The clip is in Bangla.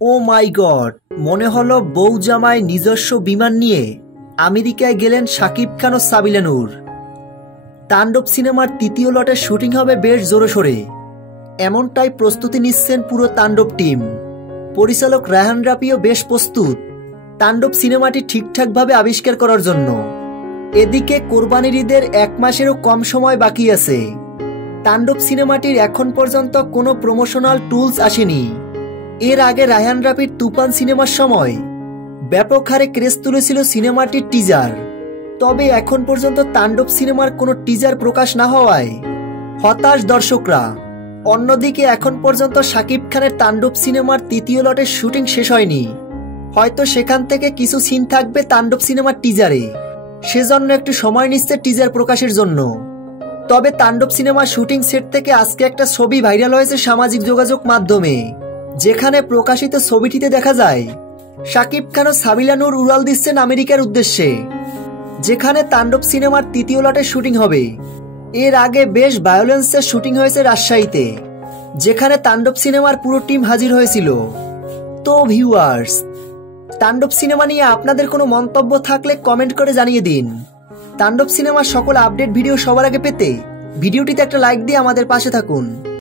ও মাই গড, মনে হলো বউ জামাই নিজস্ব বিমান নিয়ে আমেরিকায় গেলেন শাকিব খান ও সাবিলা নূর। তাণ্ডব সিনেমার তৃতীয় লটের শুটিং হবে বেশ জোরসোরে, এমনটাই প্রস্তুতি নিচ্ছেন পুরো তাণ্ডব টিম। পরিচালক রায়হান রাফিও বেশ প্রস্তুত তাণ্ডব সিনেমাটি ঠিকঠাকভাবে আবিষ্কার করার জন্য। এদিকে কোরবানির ঈদের 1 মাসেরও কম সময় বাকি আছে। তাণ্ডব সিনেমাটির এখন পর্যন্ত কোনো প্রমোশনাল টুলস আসেনি। এর আগে রায়হান রাফির তুফান সিনেমার সময় ব্যাপক হারে ক্রেজ তুলেছিল সিনেমাটির টিজার, তবে এখন পর্যন্ত তাণ্ডব সিনেমার কোনো টিজার প্রকাশ না হওয়ায় হতাশ দর্শকরা। অন্যদিকে এখন পর্যন্ত শাকিব খানের তাণ্ডব সিনেমার তৃতীয় লটের শুটিং শেষ হয়নি, হয়তো সেখান থেকে কিছু সিন থাকবে তাণ্ডব সিনেমার টিজারে, সেজন্য একটু সময় নিচ্ছে টিজার প্রকাশের জন্য। তবে তাণ্ডব সিনেমার শুটিং সেট থেকে আজকে একটা ছবি ভাইরাল হয়েছে সামাজিক যোগাযোগ মাধ্যমে, যেখানে প্রকাশিত ছবিটিতে দেখা যায় শাকিব খান ও সাবিলা নূর উড়াল দিচ্ছেন আমেরিকার উদ্দেশ্যে, যেখানে তাণ্ডব সিনেমার তৃতীয় লটের শুটিং হবে। এর আগে বেশ ভায়োলেন্সের শুটিং হয়েছে রাজশাহীতে, যেখানে তাণ্ডব সিনেমার পুরো টিম হাজির হয়েছিল। তো ভিউয়ার্স, তাণ্ডব সিনেমা নিয়ে আপনাদের কোনো মন্তব্য থাকলে কমেন্ট করে জানিয়ে দিন। তাণ্ডব সিনেমার সকল আপডেট ভিডিও সবার আগে পেতে ভিডিওটিতে একটা লাইক দিয়ে আমাদের পাশে থাকুন।